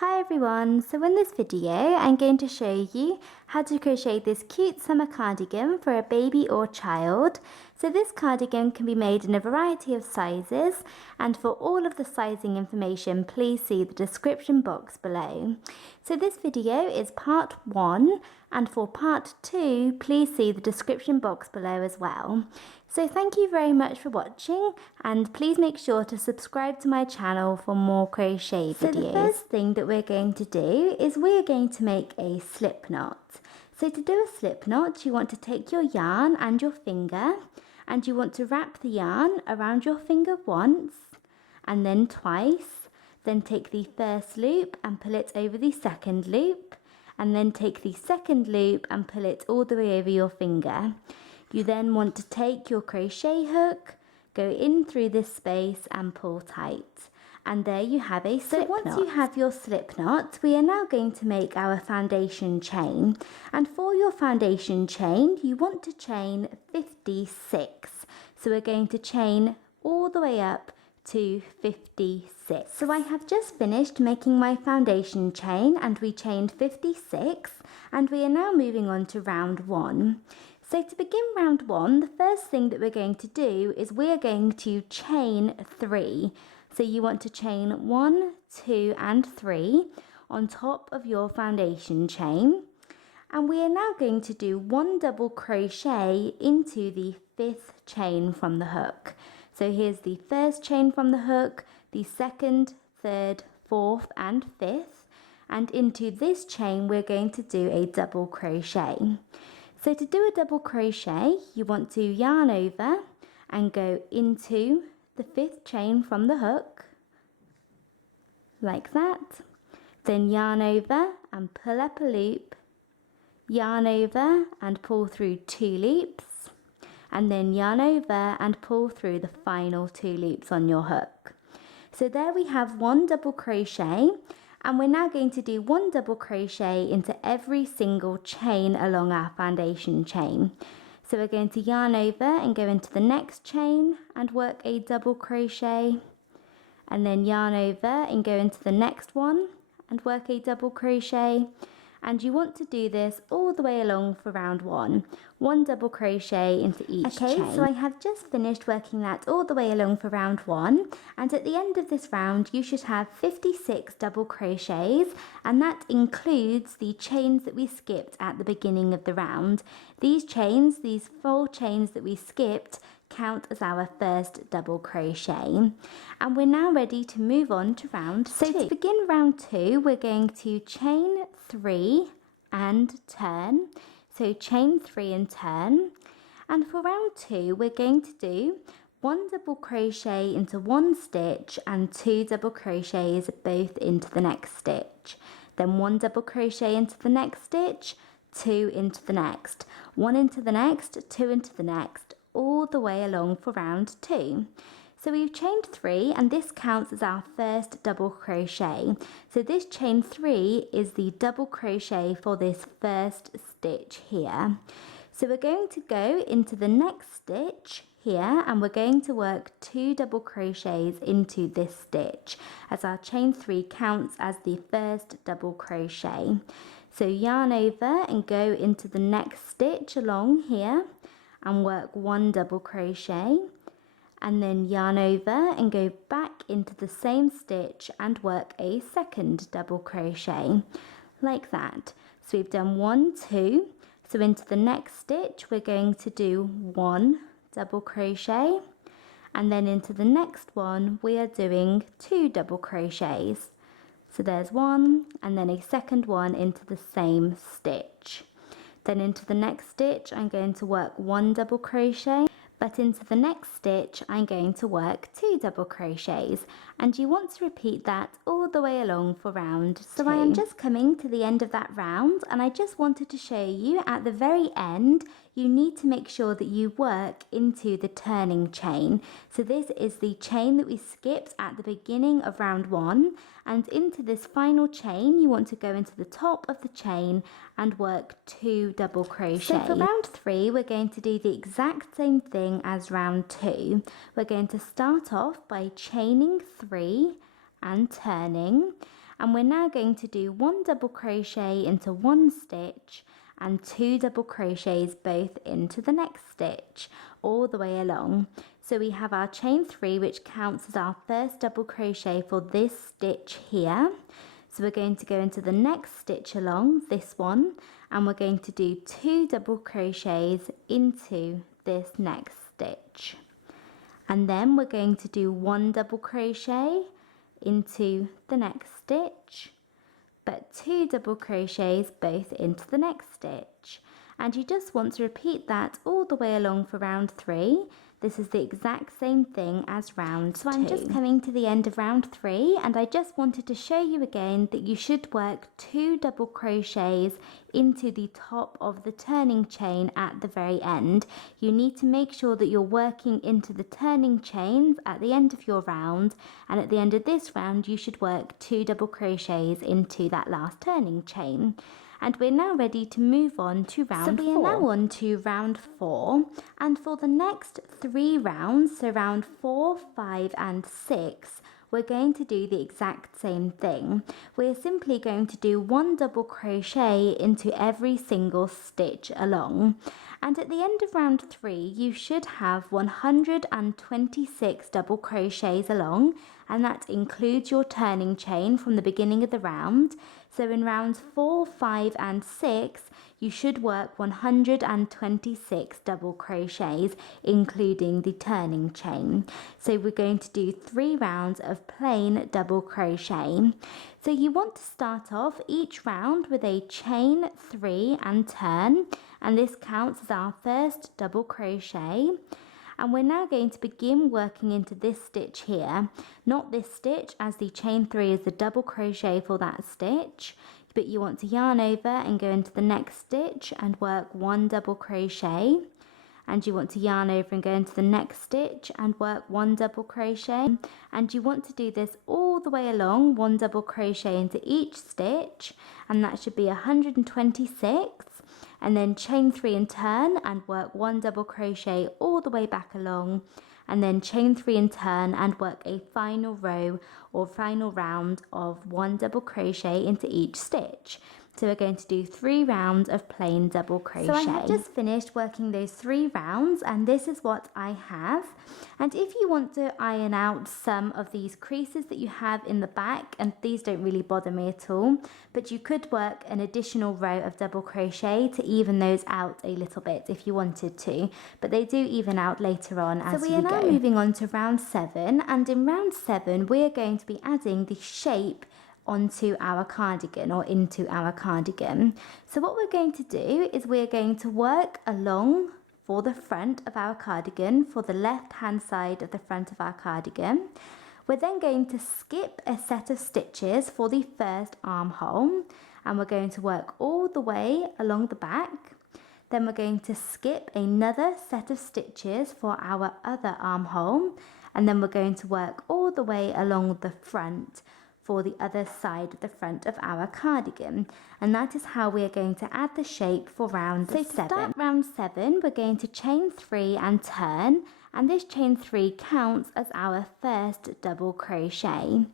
Hi everyone, so in this video I'm going to show you how to crochet this cute summer cardigan for a baby or child. So this cardigan can be made in a variety of sizes, and for all of the sizing information please see the description box below. So this video is part 1, and for part 2 please see the description box below as well. So thank you very much for watching, and please make sure to subscribe to my channel for more crochet videos. So the first thing that we're going to do is we're going to make a slip knot. So to do a slip knot, you want to take your yarn and your finger, and you want to wrap the yarn around your finger once and then twice. Then take the first loop and pull it over the second loop, and then take the second loop and pull it all the way over your finger. You then want to take your crochet hook, go in through this space and pull tight. And there you have a slip knot. So once you have your slip knot, we are now going to make our foundation chain. And for your foundation chain, you want to chain 56. So we're going to chain all the way up to 56. So I have just finished making my foundation chain, and we chained 56, and we are now moving on to round 1. So to begin round 1, the first thing that we're going to do is we're going to chain 3. So you want to chain 1, 2 and 3 on top of your foundation chain. And we are now going to do 1 double crochet into the 5th chain from the hook. So here's the first chain from the hook, the 2nd, 3rd, 4th and 5th. And into this chain we're going to do a double crochet. So to do a double crochet, you want to yarn over and go into the 5th chain from the hook, like that. Then yarn over and pull up a loop, yarn over and pull through 2 loops, and then yarn over and pull through the final 2 loops on your hook. So there we have 1 double crochet. And we're now going to do 1 double crochet into every single chain along our foundation chain. So we're going to yarn over and go into the next chain and work a double crochet, and then yarn over and go into the next one and work a double crochet. And you want to do this all the way along for round 1. 1 double crochet into each chain. Okay, so I have just finished working that all the way along for round 1, and at the end of this round you should have 56 double crochets, and that includes the chains that we skipped at the beginning of the round. These chains, these 4 chains that we skipped, count as our first double crochet. And we're now ready to move on to round 2. So to begin round 2, we're going to chain 3 and turn. So chain 3 and turn. And for round 2, we're going to do 1 double crochet into 1 stitch and 2 double crochets both into the next stitch. Then 1 double crochet into the next stitch, 2 into the next, 1 into the next, 2 into the next, all the way along for round 2. So we've chained 3, and this counts as our first double crochet. So this chain 3 is the double crochet for this first stitch here. So we're going to go into the next stitch here, and we're going to work 2 double crochets into this stitch, as our chain 3 counts as the first double crochet. So yarn over and go into the next stitch along here and work 1 double crochet, and then yarn over and go back into the same stitch and work a second double crochet, like that. So we've done 1, 2, so into the next stitch we're going to do 1 double crochet, and then into the next one we are doing 2 double crochets. So there's 1 and then a second one into the same stitch. Then into the next stitch I'm going to work 1 double crochet, but into the next stitch I'm going to work 2 double crochets, and you want to repeat that all the way along for round 2. So I am just coming to the end of that round, and I just wanted to show you at the very end you need to make sure that you work into the turning chain. So this is the chain that we skipped at the beginning of round 1, and into this final chain you want to go into the top of the chain and work 2 double crochets. So for round 3 we're going to do the exact same thing as round 2. We're going to start off by chaining 3 and turning, And we're now going to do 1 double crochet into 1 stitch and 2 double crochets both into the next stitch all the way along. So we have our chain 3, which counts as our first double crochet for this stitch here. So we're going to go into the next stitch along this one, and we're going to do 2 double crochets into this next stitch. And then we're going to do 1 double crochet into the next stitch, but 2 double crochets both into the next stitch. And you just want to repeat that all the way along for round 3. This is the exact same thing as round 2. So I'm just coming to the end of round 3, and I just wanted to show you again that you should work 2 double crochets into the top of the turning chain at the very end. You need to make sure that you're working into the turning chains at the end of your round, and at the end of this round you should work 2 double crochets into that last turning chain. And we're now ready to move on to round 4. So we are now on to round 4, and for the next 3 rounds, so round 4, 5 and 6, we're going to do the exact same thing. We're simply going to do 1 double crochet into every single stitch along. And at the end of round 3, you should have 126 double crochets along, and that includes your turning chain from the beginning of the round. So in rounds 4, 5 and 6, you should work 126 double crochets, including the turning chain. So we're going to do 3 rounds of plain double crochet. So you want to start off each round with a chain 3 and turn, and this counts as our first double crochet. And we're now going to begin working into this stitch here, not this stitch, as the chain 3 is the double crochet for that stitch, but you want to yarn over and go into the next stitch and work 1 double crochet, and you want to yarn over and go into the next stitch and work 1 double crochet, and you want to do this all the way along, 1 double crochet into each stitch, and that should be 126. And then chain 3 and turn and work 1 double crochet all the way back along, and then chain 3 and turn and work a final row or final round of 1 double crochet into each stitch. So we're going to do 3 rounds of plain double crochet. So I have just finished working those 3 rounds, and this is what I have. And if you want to iron out some of these creases that you have in the back, and these don't really bother me at all, but you could work an additional row of double crochet to even those out a little bit if you wanted to, but they do even out later on as we go. So we are now moving on to round 7, and in round 7 we are going to be adding the shape onto our cardigan, or into our cardigan. So what we're going to do is we're going to work along for the front of our cardigan, for the left hand side of the front of our cardigan. We're then going to skip a set of stitches for the first armhole, and we're going to work all the way along the back. Then we're going to skip another set of stitches for our other armhole, and then we're going to work all the way along the front for the other side of the front of our cardigan. And that is how we are going to add the shape for round 7. So to start round 7, we're going to chain 3 and turn, and this chain 3 counts as our first double crochet.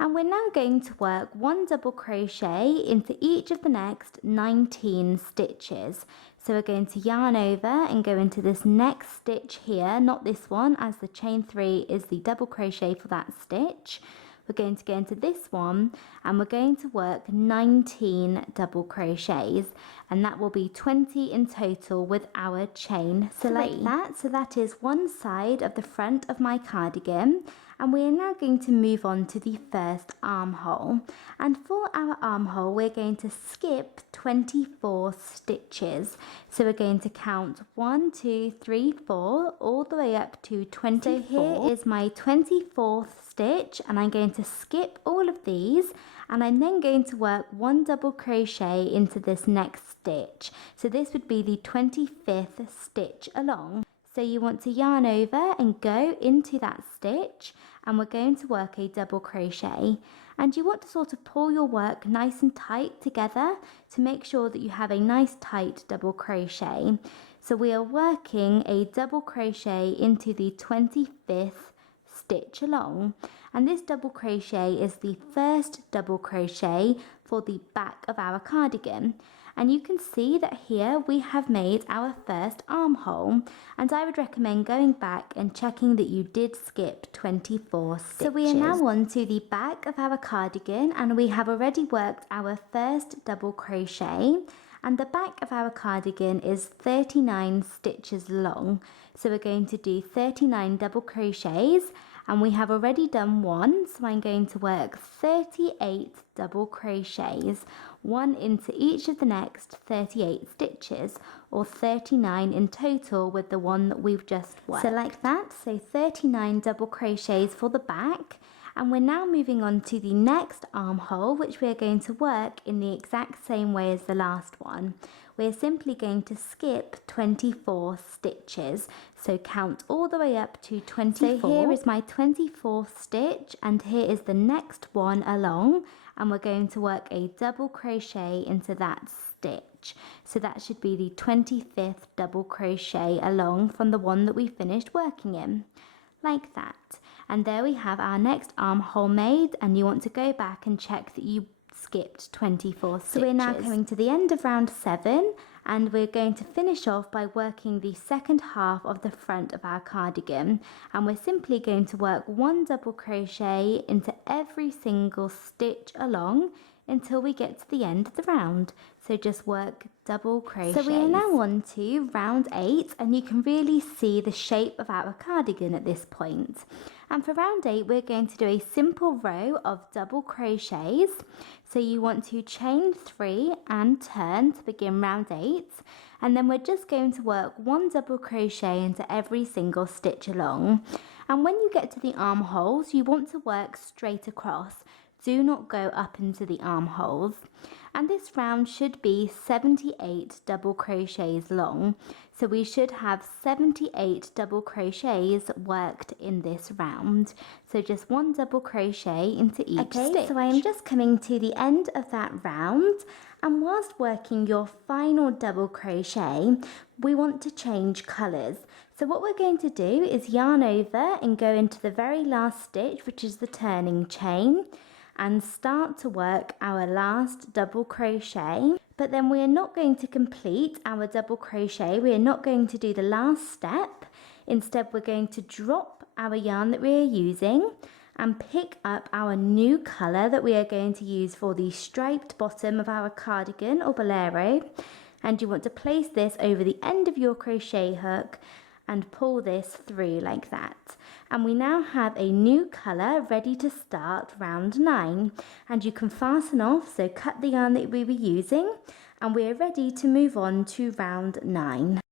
And we're now going to work 1 double crochet into each of the next 19 stitches. So we're going to yarn over and go into this next stitch here, not this one, as the chain 3 is the double crochet for that stitch. We're going to go into this one, and we're going to work 19 double crochets, and that will be 20 in total with our chain 3. So like that, so that is one side of the front of my cardigan, and we are now going to move on to the first armhole. And for our armhole, we're going to skip 24 stitches. So we're going to count 1, 2, 3, 4, all the way up to 24. So here is my 24th stitch, and I'm going to skip all of these, and I'm then going to work 1 double crochet into this next stitch. So this would be the 25th stitch along. So you want to yarn over and go into that stitch, and we're going to work a double crochet. And you want to sort of pull your work nice and tight together to make sure that you have a nice tight double crochet. So we are working a double crochet into the 25th stitch along. And this double crochet is the first double crochet for the back of our cardigan. And you can see that here we have made our first armhole, and I would recommend going back and checking that you did skip 24 stitches. So we are now on to the back of our cardigan, and we have already worked our first double crochet, and the back of our cardigan is 39 stitches long. So we're going to do 39 double crochets, and we have already done one, so I'm going to work 38 double crochets, one into each of the next 38 stitches, or 39 in total with the one that we've just worked. So like that, so 39 double crochets for the back. And we're now moving on to the next armhole, which we are going to work in the exact same way as the last one. We're simply going to skip 24 stitches. So count all the way up to 24. So here is my 24th stitch, and here is the next one along, and we're going to work a double crochet into that stitch. So that should be the 25th double crochet along from the one that we finished working in, like that. And there we have our next armhole made, and you want to go back and check that you skipped 24 stitches. So we're now coming to the end of round 7, and we're going to finish off by working the second half of the front of our cardigan, and we're simply going to work one double crochet into every single stitch along until we get to the end of the round. So just work double crochets. So we are now on to round 8, and you can really see the shape of our cardigan at this point. And for round 8, we're going to do a simple row of double crochets. So you want to chain 3 and turn to begin round 8, and then we're just going to work one double crochet into every single stitch along. And when you get to the armholes, you want to work straight across. Do not go up into the armholes. And this round should be 78 double crochets long. So we should have 78 double crochets worked in this round. So just one double crochet into each stitch. So I am just coming to the end of that round. And whilst working your final double crochet, we want to change colours. So what we're going to do is yarn over and go into the very last stitch, which is the turning chain, and start to work our last double crochet. But then we are not going to complete our double crochet. We are not going to do the last step. Instead, we're going to drop our yarn that we are using and pick up our new colour that we are going to use for the striped bottom of our cardigan or bolero. And you want to place this over the end of your crochet hook and pull this through like that. And we now have a new colour ready to start round 9, and you can fasten off, so cut the yarn that we were using, and we are ready to move on to round 9.